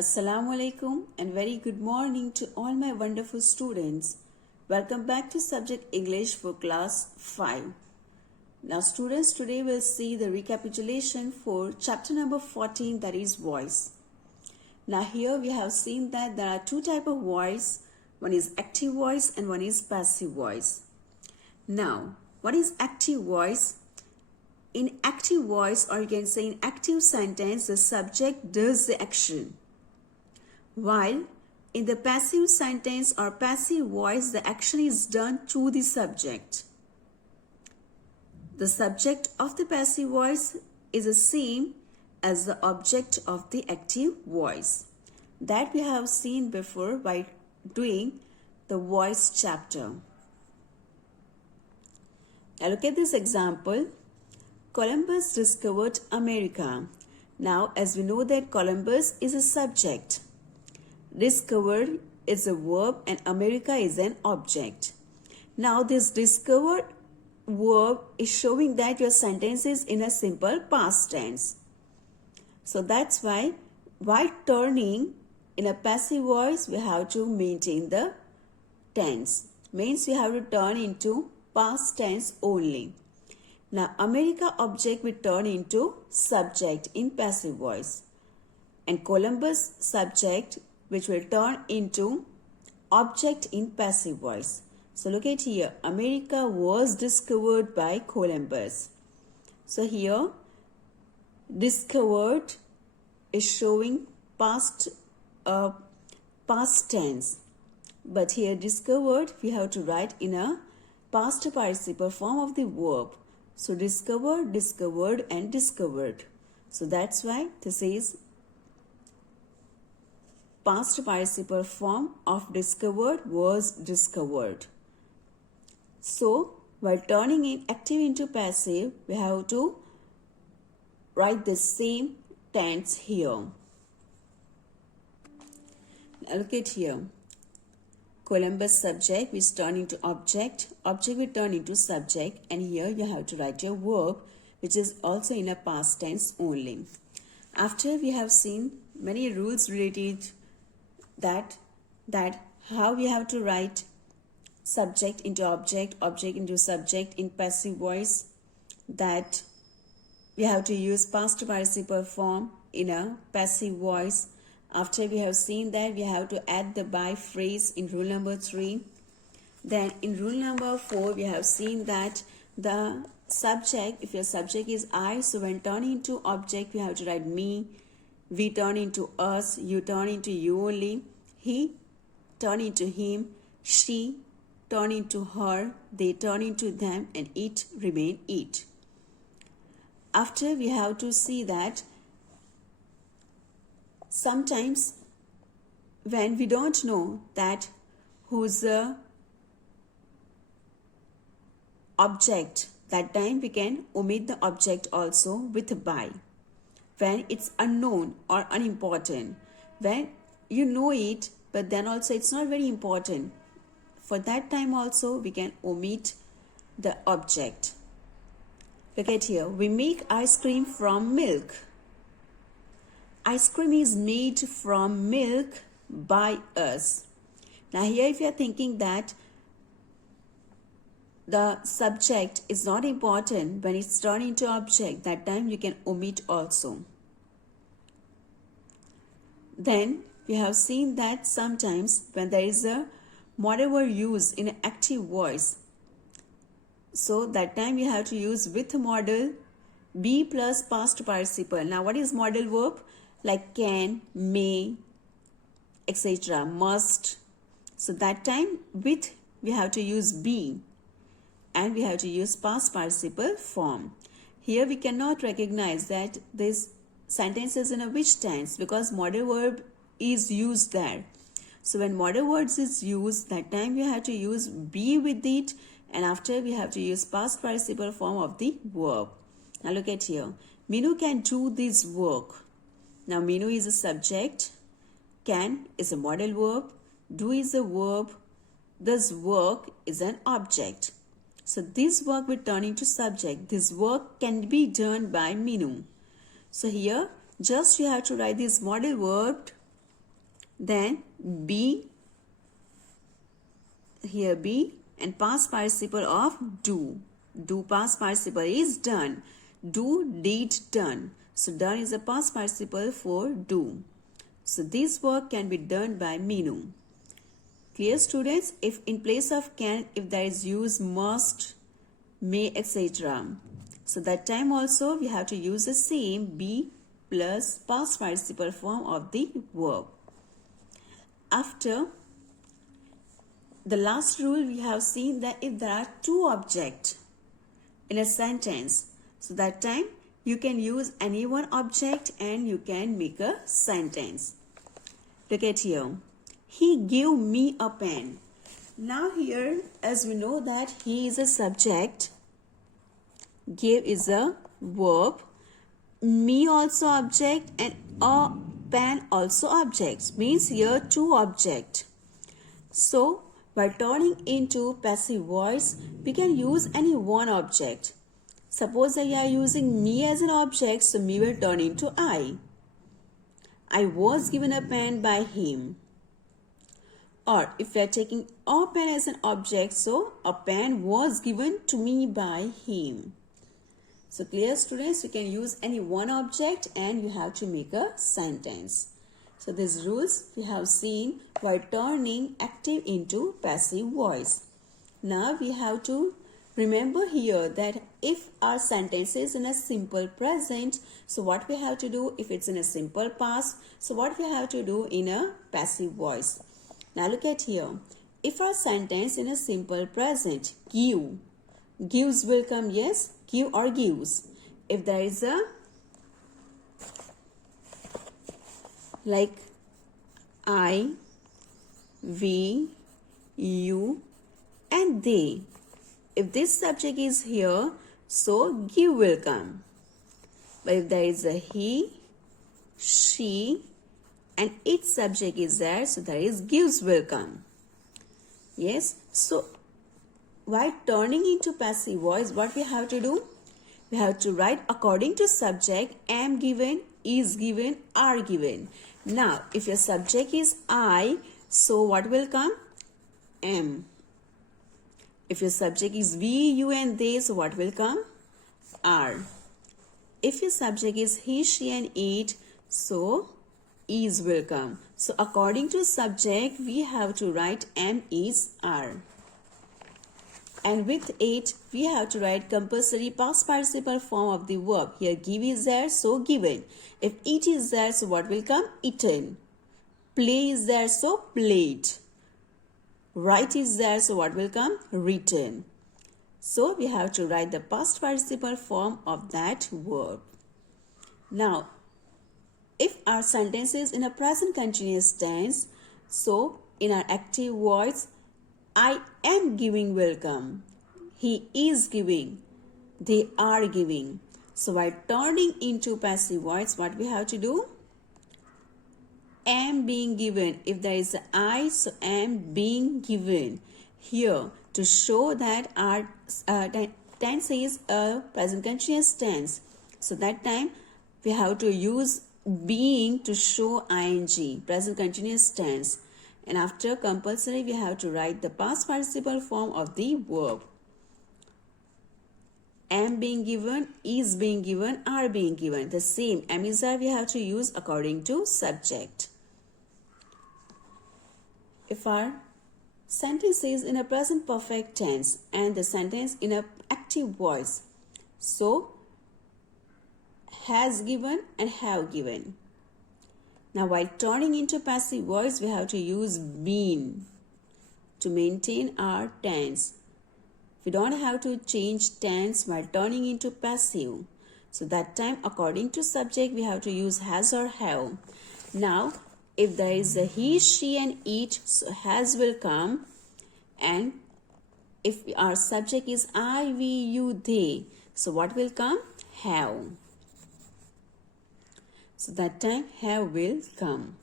Assalamu alaikum and very good morning to all my wonderful students. Welcome back to subject English for class 5. Now students, today we'll see the recapitulation for chapter number 14, that is voice. Now here we have seen that there are two types of voice. One is active voice and one is passive voice. Now, what is active voice? In active voice, or you can say in active sentence, the subject does the action. While in the passive sentence or passive voice, the action is done to the subject. The subject of the passive voice is the same as the object of the active voice. That we have seen before by doing the voice chapter. Now look at this example. Columbus discovered America. Now as we know that Columbus is a subject. Discovered is a verb and America is an object. Now this discovered verb is showing that your sentence is in a simple past tense. So that's why while turning in a passive voice, we have to maintain the tense. Means we have to turn into past tense only. Now America object will turn into subject in passive voice. And Columbus subject which will turn into object in passive voice. So look at here, America was discovered by Columbus. So here, discovered is showing past tense. But here discovered, we have to write in a past participle form of the verb. So discovered, discovered and discovered. So that's why this is past participle form of discovered was discovered. So while turning in active into passive, we have to write the same tense here. Now look at here. Columbus subject which turn into object, object will turn into subject, and here you have to write your verb which is also in a past tense only. After we have seen many rules related that how we have to write subject into object, object into subject in passive voice, that we have to use past participle form in a passive voice. After we have seen that, we have to add the by phrase in rule number 3. Then in rule number 4, we have seen that the subject, if your subject is I, so when turning into object, we have to write me. We turn into us, you turn into you only, he turn into him, she turn into her, they turn into them, and it remain it. After we have to see that sometimes when we don't know that who's the object, that time we can omit the object also with by. When it's unknown or unimportant, when you know it but then also it's not very important, for that time also we can omit the object. Look at here, we make ice cream from milk. Ice cream is made from milk by us. Now here if you are thinking that the subject is not important, when it's turned into object, that time you can omit also. Then we have seen that sometimes when there is a modal verb used in an active voice, so that time you have to use with modal be plus past participle. Now what is modal verb? Like can, may, etc., must. So that time with we have to use be. And we have to use past participle form. Here we cannot recognize that this sentence is in a which tense, because modal verb is used there. So when modal words is used, that time we have to use be with it, and after we have to use past participle form of the verb. Now look at here. Minu can do this work. Now Minu is a subject, can is a modal verb, do is a verb, this work is an object. So this work will turn into subject. This work can be done by Minu. So here just you have to write this modal verb Then be, here be, and past participle of do. Do past participle is done. Do, did, done. So done is a past participle for do. So this work can be done by Minu. Clear, students? If in place of can, if there is use must, may, etc. So that time also we have to use the same be plus past participle form of the verb. After the last rule, we have seen that if there are two objects in a sentence, so that time you can use any one object and you can make a sentence. Look at here. He gave me a pen. Now here, as we know that he is a subject, give is a verb, me also object, and a pen also objects. Means here two object. So by turning into passive voice, we can use any one object. Suppose that you are using me as an object, so me will turn into I. I was given a pen by him. Or if we are taking a pen as an object, so a pen was given to me by him. So clear, students? You can use any one object and you have to make a sentence. So these rules we have seen by turning active into passive voice. Now we have to remember here that if our sentence is in a simple present, so what we have to do if it's in a simple past, so what we have to do in a passive voice. Now look at here. If our sentence in a simple present, give, gives will come, yes, give or gives. If there is a like I, we, you, and they. If this subject is here, so give will come. But if there is a he, she, and its subject is there, so there is gives will come. Yes, so while turning into passive voice, what we have to do? We have to write according to subject, am given, is given, are given. Now, if your subject is I, so what will come? Am. If your subject is we, you, and they, so what will come? Are. If your subject is he, she, and it, so is will come. So according to subject, we have to write am, is, are. And with it, we have to write compulsory past participle form of the verb. Here give is there, so given. If eat is there, so what will come? Eaten. Play is there, so played. Write is there, so what will come? Written. So we have to write the past participle form of that verb. Now, if our sentence is in a present continuous tense, so in our active voice, I am giving will come. He is giving. They are giving. So by turning into passive voice, what we have to do? Am being given. If there is I, so am being given. Here, to show that our tense is a present continuous tense. So that time, we have to use being to show ing, present continuous tense. And after compulsory, we have to write the past participle form of the verb. Am being given, is being given, are being given. The same am is are we have to use according to subject. If our sentence is in a present perfect tense and the sentence in a active voice, so has given and have given. Now while turning into passive voice, we have to use been to maintain our tense. We don't have to change tense while turning into passive. So that time according to subject, we have to use has or have. Now if there is a he, she, and it, so has will come. And if our subject is I, we, you, they, so what will come? Have. So that time have will come.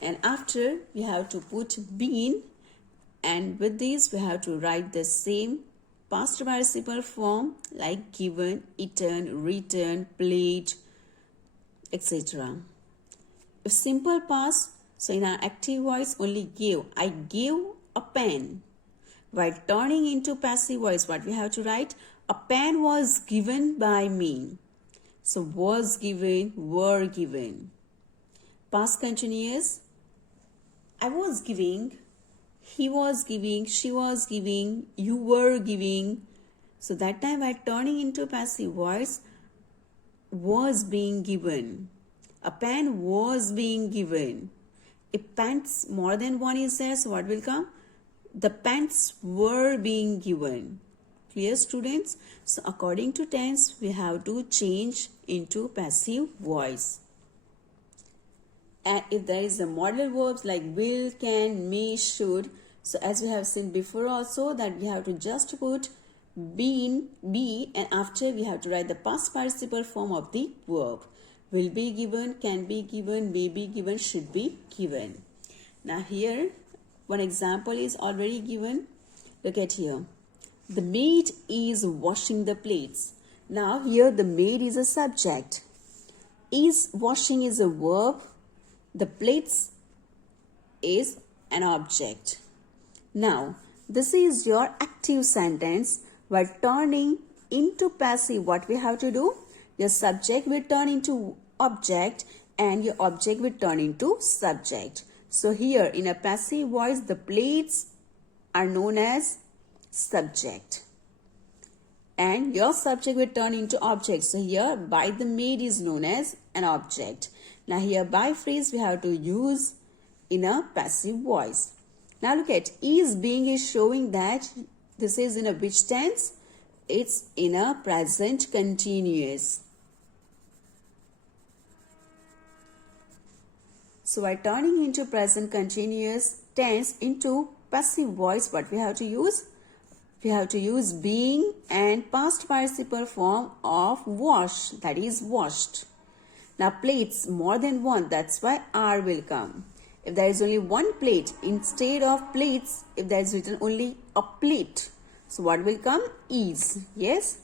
And after we have to put been, and with this we have to write the same past participle form like given, eaten, written, played, etc. If simple past, So in our active voice, only give. I give a pen. While turning into passive voice, what we have to write? A pen was given by me. So was given, were given. Past continuous. I was giving, he was giving, she was giving, you were giving. So that time while turning into passive voice, was being given. A pen was being given. If pens more than one is there, so what will come? The pens were being given. Clear, students? So according to tense, we have to change into passive voice. And if there is a modal verbs like will, can, may, should, so as we have seen before also, that we have to just put been, be, and after we have to write the past participle form of the verb. Will be given, can be given, may be given, should be given. Now here one example is already given. Look at here. The maid is washing the plates. Now here the maid is a subject. Is washing is a verb. The plates is an object. Now this is your active sentence. While turning into passive, what we have to do? Your subject will turn into object and your object will turn into subject. So here in a passive voice, the plates are known as subject. And your subject will turn into object. So here by the maid is known as an object. Now here by phrase we have to use in a passive voice. Now look at is being is showing that this is in a which tense? It's in a present continuous. So by turning into present continuous tense into passive voice, what we have to use? We have to use being and past participle form of wash, that is washed. Now plates, more than one, that's why are will come. If there is only one plate, instead of plates, if there is written only a plate, so what will come? Is, yes.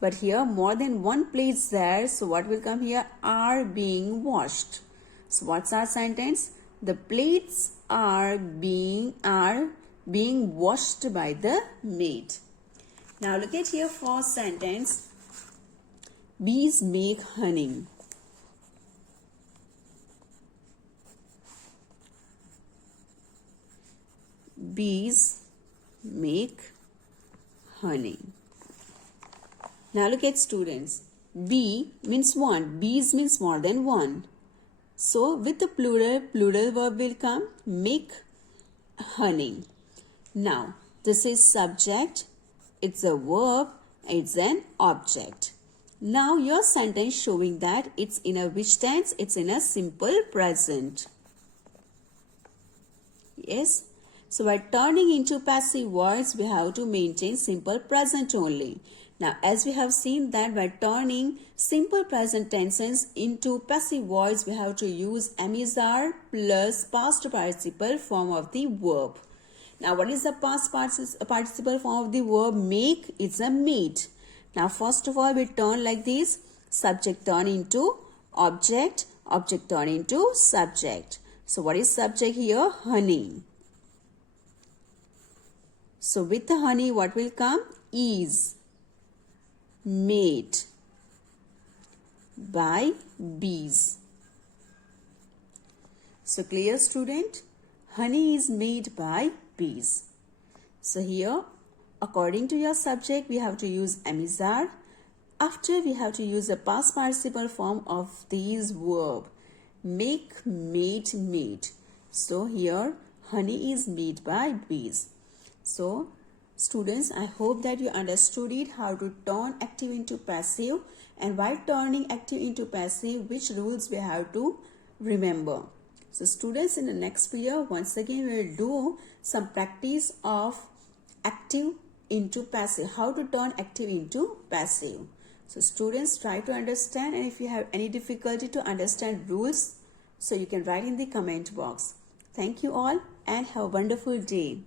But here more than one plates there, so what will come here? Are being washed. So what's our sentence? The plates are being washed by the maid. Now look at here first sentence. Bees make honey. Bees make honey. Now look at students. Bee means one. Bees means more than one. So with the plural verb will come make honey. Now this is subject, it's a verb, it's an object. Now your sentence showing that it's in a which tense? It's in a simple present. Yes. So by turning into passive voice, we have to maintain simple present only. Now as we have seen that by turning simple present tenses into passive voice, we have to use am-is-are plus past participle form of the verb. Now what is the past participle form of the verb? Make, it's a made. Now first of all we turn like this. Subject turn into object, object turn into subject. So what is subject here? Honey. So with the honey what will come? Is made by bees. So clear, student? Honey is made by bees. So here according to your subject we have to use am-is-are. After we have to use the past participle form of these verb. Make, made, made. So here honey is made by bees. So students, I hope that you understood it, how to turn active into passive, and while turning active into passive, which rules we have to remember. So students, in the next video, once again we will do some practice of active into passive, how to turn active into passive. So students, try to understand, and if you have any difficulty to understand rules, so you can write in the comment box. Thank you all and have a wonderful day.